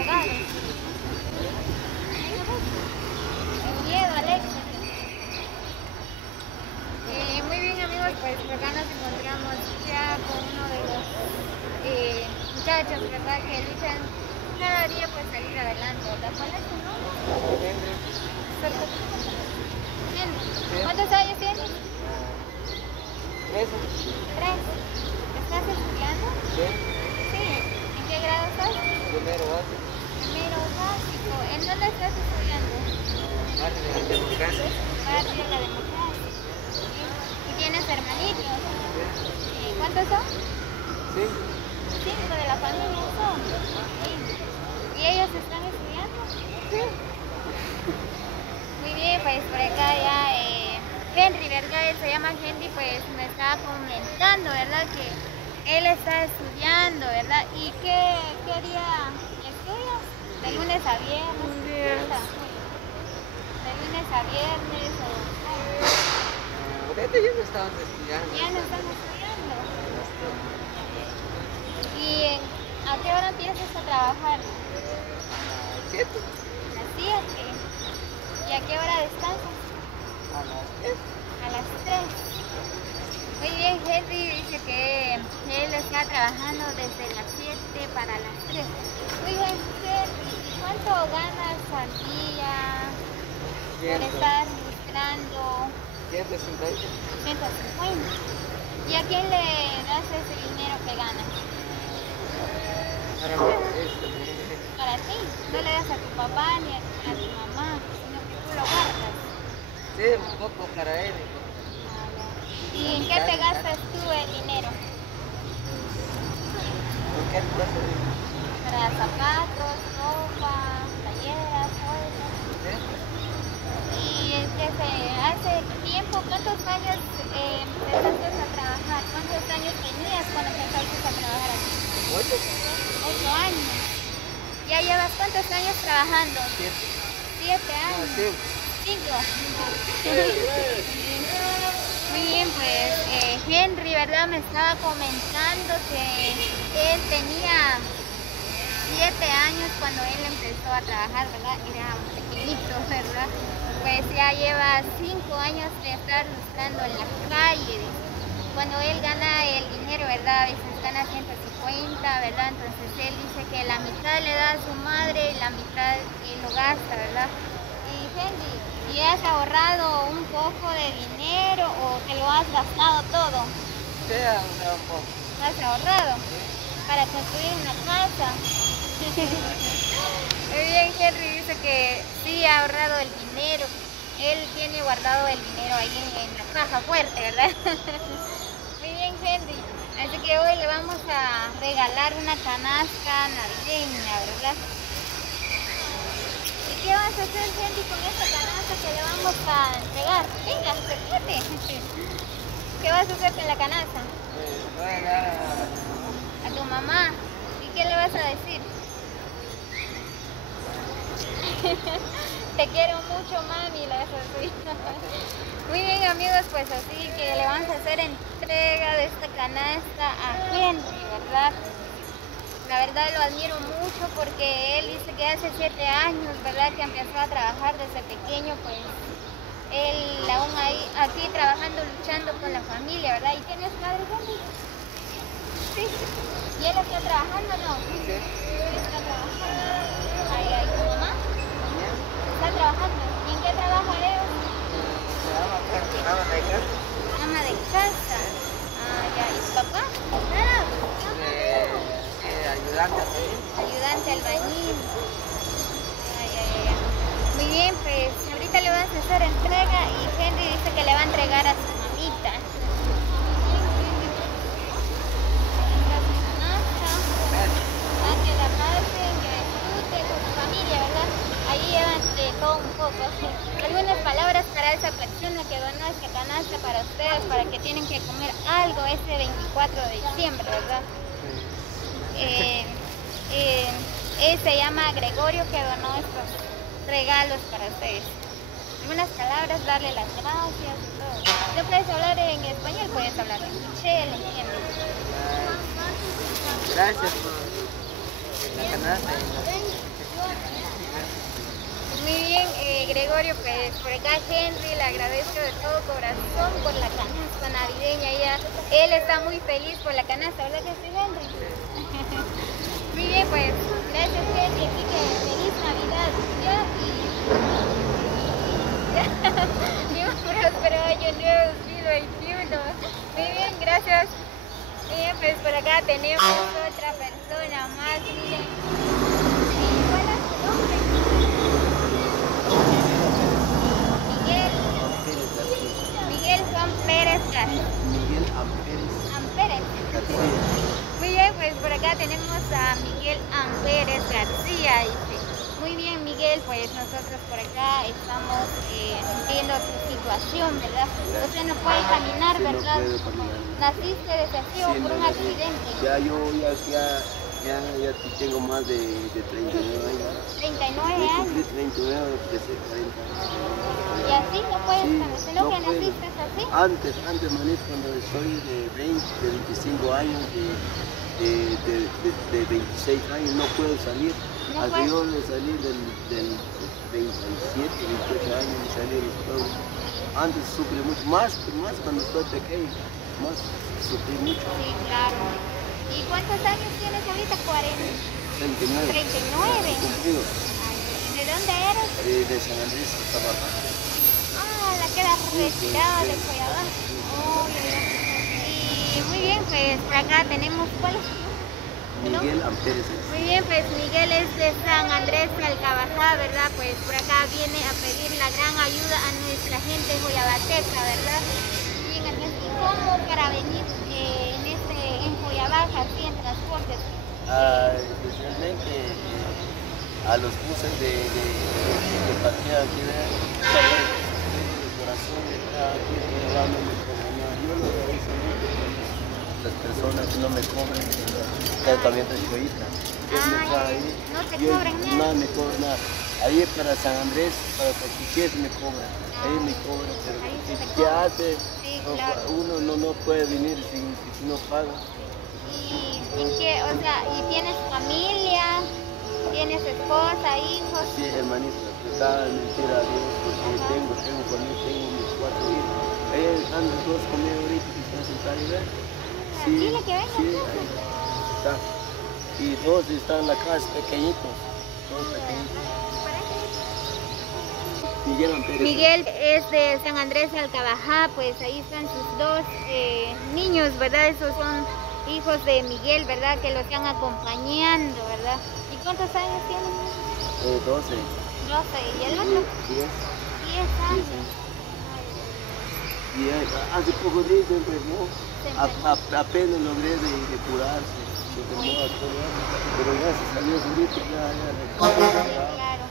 pegados. Sin miedo, Alex. Muy bien, amigos, pues acá nos encontramos ya con uno de los muchachos, ¿verdad? Que luchan cada día pues salir adelante, ¿verdad? ¿Cuál es tu nombre? Henry. Henry. ¿Cuántos años tienes? 13. 3. ¿Estás estudiando? Sí. Sí. ¿En qué grado estás? Primero básico. Primero básico. ¿En dónde estás estudiando? Barrio de la Democracia. Barrio La Democracia. ¿Y tienes hermanitos? Sí. ¿Cuántos son? Sí. 5 de la familia son. Sí. ¿Y ellos están estudiando? Sí. Muy bien, pues por acá ya Henry, ¿verdad? Él se llama Henry, pues me estaba comentando, ¿verdad? Que él está estudiando, ¿verdad? ¿Y qué día estudias? ¿De lunes a viernes? ¿De lunes a viernes o Ahorita ya no estamos estudiando. ya no están estudiando? ¿Y a qué hora empiezas a trabajar? A las 7. A las 7. ¿Y a qué hora descansas? A las 10. A las 3. Muy bien, Henry dice que él está trabajando desde las 7 para las 3. Muy bien, Henry, ¿cuánto ganas al día por estar ilustrando? 150. 150. ¿Y a quién le das ese dinero que ganas? Para mí es Para ti. No le das a tu papá ni a tu mamá, sino que tú lo guardas. sí, un poco para él. ¿Y en qué te gastas tú el dinero? ¿Por qué clase de? Para zapatos, ropa, playeras, bolsas. ¿Sí? Y hace tiempo, ¿cuántos años empezaste a trabajar? ¿Cuántos años tenías cuando empezaste a trabajar aquí? 8. 8 años. ¿Ya llevas cuántos años trabajando? 7. 7 No, años. 5. 5. Muy bien, pues Henry, ¿verdad? Me estaba comentando que él tenía 7 años cuando él empezó a trabajar, ¿verdad? Era pequeñito, ¿verdad? Pues ya lleva 5 años de estar luchando en la calle. Cuando él gana el dinero, ¿verdad? A veces gana 150, ¿verdad? Entonces él dice que la mitad le da a su madre y la mitad lo gasta, ¿verdad? Y Henry, ¿y has ahorrado un poco de dinero o te lo has gastado todo? Sí, un poco. ¿Has ahorrado? Para construir una casa. Muy bien, Henry dice que sí ha ahorrado el dinero. Él tiene guardado el dinero ahí en la caja fuerte, ¿verdad? Muy bien, Henry. Así que hoy le vamos a regalar una canasta navideña, ¿verdad? ¿Y qué vas a hacer, Henry, con esta canasta que le vamos a entregar? Venga, acércate. ¿Qué vas a hacer con la canasta? Voy a dar A tu mamá. ¿Y qué le vas a decir? Te quiero mucho, mami, le vas a decir. Muy bien, amigos, pues así que le vamos a hacer entrega de esta canasta a Henry, ¿verdad? La verdad lo admiro mucho porque él dice que hace 7 años, ¿verdad? Que empezó a trabajar desde pequeño, pues él aún ahí, aquí trabajando, luchando con la familia, ¿verdad? ¿Y tienes madre, Henry? Sí. ¿Y él está trabajando o no? Sí. Está trabajando. Ay, ¿tu mamá? Está trabajando. ¿Y en qué trabaja Leo? Ama de casa. Ama de casa. Ah, ya. ¿Y tu papá? Ayudante también. Ayudante albañil. Ay, ay, ay. Muy bien, pues ahorita le vas a hacer entrega y Henry dice que le va a entregar a su mamita. Para que la pasen, que disfrute con su familia, ¿verdad? Ahí llevan de todo un poco. Algunas palabras para esa persona que donó esta canasta para ustedes, para que tienen que comer algo ese 24 de diciembre, ¿verdad? Él se llama Gregorio, que donó estos regalos para ustedes. Algunas palabras, darle las gracias y todo. ¿No puedes hablar en español? Puedes hablar en inglés, le entiendo. Gracias por la canasta. Muy bien, Gregorio, pues por acá Henry le agradezco de todo corazón por la canasta navideña. Él está muy feliz por la canasta, ¿verdad que sí, Henry? Muy bien, pues gracias, Henry. Así que feliz Navidad. ¿Ya? Y un próspero año nuevo 2021. Muy bien, gracias. Bien, pues por acá tenemos otra persona más. Miren. ¿Cuál es su nombre? Miguel Juan Pérez García. Miguel Amperes. Amperes. Muy bien, pues por acá tenemos a Miguel Amperes García. Dice. Muy bien, Miguel, pues nosotros por acá estamos viendo tu situación, ¿verdad? Usted no puede caminar, Sí, ¿verdad? no puedo caminar. ¿Naciste desde así o Sí, por un no, accidente? Ya tengo más de 39 años. 39 Ya años. cumplí 39, empecé 40 años. Y así no puedes Sí, caminar. ¿Sino no que puedo. naciste así? Antes, manito, cuando soy de 20, de 25 años, de 26 años, no puedo salir. No Al puedes. yo de salir del 27, 28 años, me salí de los pueblos. Antes sufrí mucho, más cuando estoy pequeño, más sufrí mucho. Sí, claro. ¿Y cuántos años tienes ahorita? 40. 39. 39. Cumplido. ¿De dónde eres? De San Andrés hasta Baja. Ah, la que era retirada de Coyabá. Oh, ya, ya. Y muy bien, pues por acá tenemos, ¿cuál es tu nombre? Miguel Amperes. Muy bien, pues Miguel es de San Andrés Alcabajá, ¿verdad? Pues por acá viene a pedir la gran ayuda a nuestra gente joyabateca, ¿verdad? Bien, Andrés, ¿y cómo para venir en Joyabá, así en transportes? Especialmente a los buses de partida aquí de corazón de cada quien que va, no me cobran nada. Yo lo agradezco mucho con las personas que no me cobran, también de Choita. No te cobran nada. No me cobran nada. Ahí para San Andrés, para Cochiches me cobran. Ahí me cobran, pero ¿qué hace? Sí, claro. Uno no puede venir si no paga. ¿Y tienes familia? ¿Tienes esposa, hijos? Sí, hermanito, está mentira a Dios, porque tengo familia, tengo mis 4 hijos. Ellos están los dos conmigo ahorita, que están sentados ahí, ¿ves? Sí, Dile que venga, sí, entonces. ahí está. Y dos están en la casa, pequeñitos, todos pequeñitos. Miguel Amperes. Miguel es de San Andrés Alcabajá, pues ahí están sus dos niños, ¿verdad? Esos son hijos de Miguel, ¿verdad? Que lo están acompañando, ¿verdad? ¿Y cuántos años tienen? 12. 12. ¿Y el otro? 10. 10 años. Y hace poco días se enfermó. Se enfermó. Apenas logré de curarse. Se enfermó pero gracias a Dios ahorita ya Claro.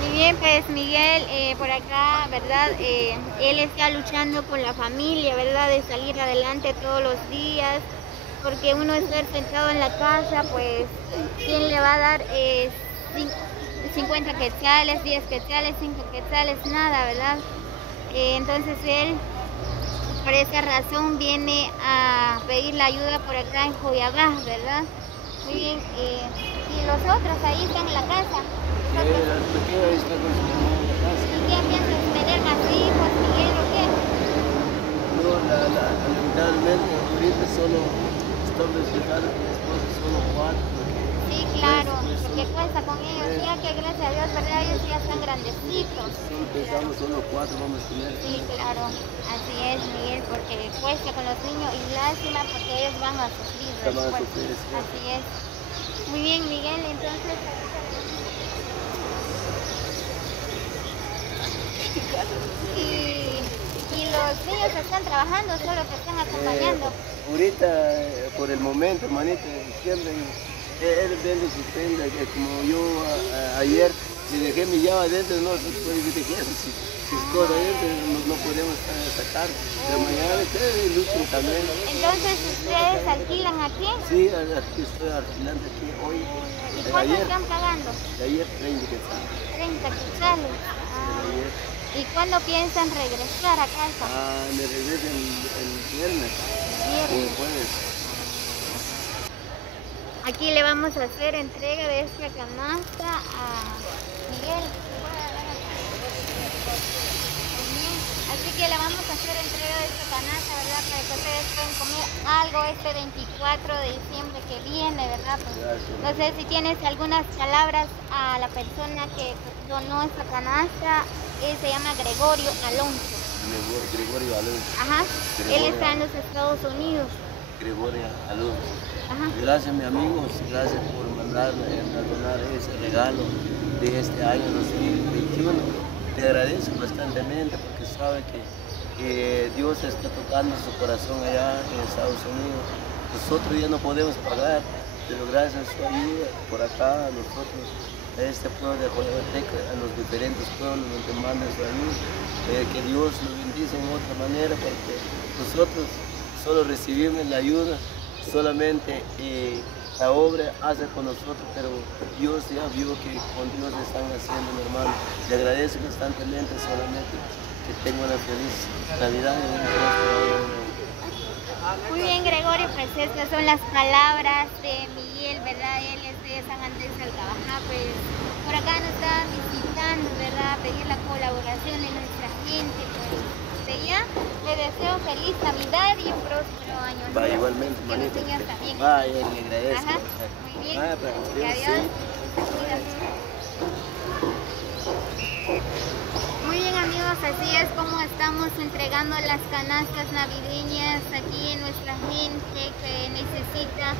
Muy bien, pues Miguel, por acá, ¿verdad? Él está luchando con la familia, ¿verdad? De salir adelante todos los días, porque uno estar sentado en la casa, pues, ¿quién le va a dar 50 quetzales, 10 quetzales, 5 quetzales? Nada, ¿verdad? Entonces él, por esa razón, viene a pedir la ayuda por acá en Joyabá, ¿verdad? Muy bien, y los otros ahí están en la casa. Las pequeñas están con su mamá en la casa. ¿Y quién piensas tener más hijos, Miguel, o qué? No, lamentablemente ahorita solo estoy respetando a mi esposa, solo 4. Sí, claro, porque cuesta con ellos, ya que gracias a Dios, ¿verdad? Ellos ya están grandecitos. Solo pensamos, solo 4 vamos a tener. Sí, claro, así es, Miguel, porque cuesta con los niños y lástima porque ellos van a sufrir Van a después. sufrir, sí. Así es. Muy bien, Miguel, entonces... Y los niños están trabajando, solo te están acompañando. Ahorita, por el momento, hermanito, siempre él vende su prenda, que como yo ayer le dejé mi llave adentro, no se puede dejar sus cosas adentro, no podemos sacar. Pero mañana ustedes luchan también. Entonces, ¿ustedes alquilan aquí? Sí, aquí estoy alquilando aquí hoy. ¿Y cuánto están pagando? De ayer 30 quetzales. 30 quetzales. Ayer. ¿Y cuándo piensan regresar a casa? Me regreso el viernes. O el jueves. Aquí le vamos a hacer entrega de esta canasta a Miguel. Así que le vamos a hacer entrega de esta canasta, ¿verdad? Para que ustedes puedan comer algo este 24 de diciembre que viene, ¿verdad? Pues, no sé si tienes algunas palabras a la persona que donó esta canasta. Él se llama Gregorio Alonso. Gregorio Alonso. Ajá. Gregorio. Él está en los Estados Unidos. Gregorio Alonso. Ajá. Gracias, mis amigos, gracias por mandarme a donar ese regalo de este año 2021. Te agradezco bastantemente porque sabe que Dios está tocando su corazón allá en Estados Unidos. Nosotros ya no podemos pagar, pero gracias a su ayuda por acá, a nosotros, a este pueblo de Joyateca, a los diferentes pueblos donde manda su ayuda, que Dios lo bendice en otra manera, porque nosotros solo recibimos la ayuda, solamente la obra hace con nosotros, pero Dios ya vio que con Dios están haciendo, mi hermano. Le agradezco constantemente, solamente que tenga una feliz Navidad y un próspero año. Muy bien, Gregorio, pues estas son las palabras de Miguel, ¿verdad? Él es de San Andrés Altabajá, pues por acá nos está visitando, ¿verdad? Pedir la colaboración de nuestra gente, pues de ya le deseo feliz Navidad y un próspero año. Va, igualmente, que los niños también. Vaya, le agradezco. Ajá, muy bien. Sí. Adiós. Muy bien, amigos, así es como estamos entregando las canastas navideñas aquí en nuestra gente que necesita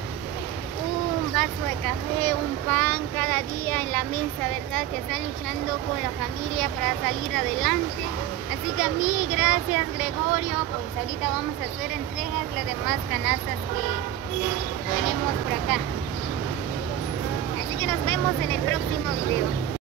un vaso de café, un pan cada día en la mesa, ¿verdad? Que están luchando con la familia para salir adelante. Así que mil gracias, Gregorio. Pues ahorita vamos a hacer entregas de las demás canastas que tenemos por acá. Así que nos vemos en el próximo video.